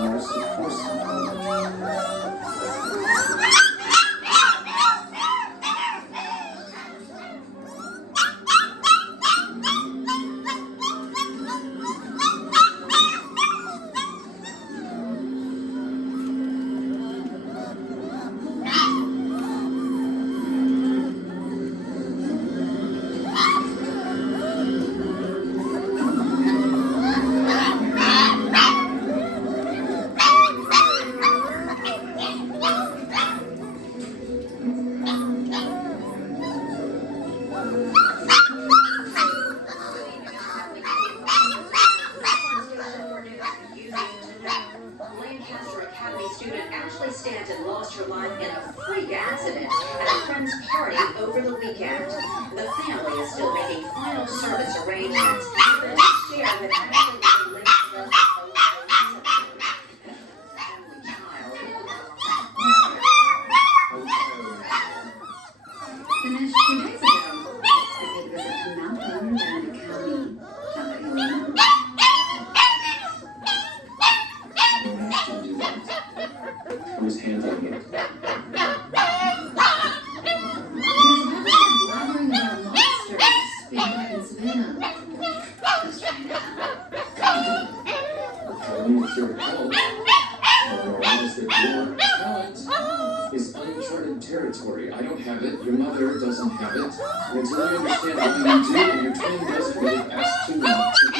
Yes, of course. Ashley Stanton lost her life in a freak accident at a friend's party over the weekend. The family is still making final service arrangements. The news shared that Ashley was linked to the finished 2 days ago. Expected visit to Mountain and County, Catahoula. I was handling it. There's another blabbering about monsters being up in Savannah. Just trying to help. When it's your help, or realize that your talent is uncharted territory. I don't have it, your mother doesn't have it. And until you understand what you do, and your twin doesn't really ask too much.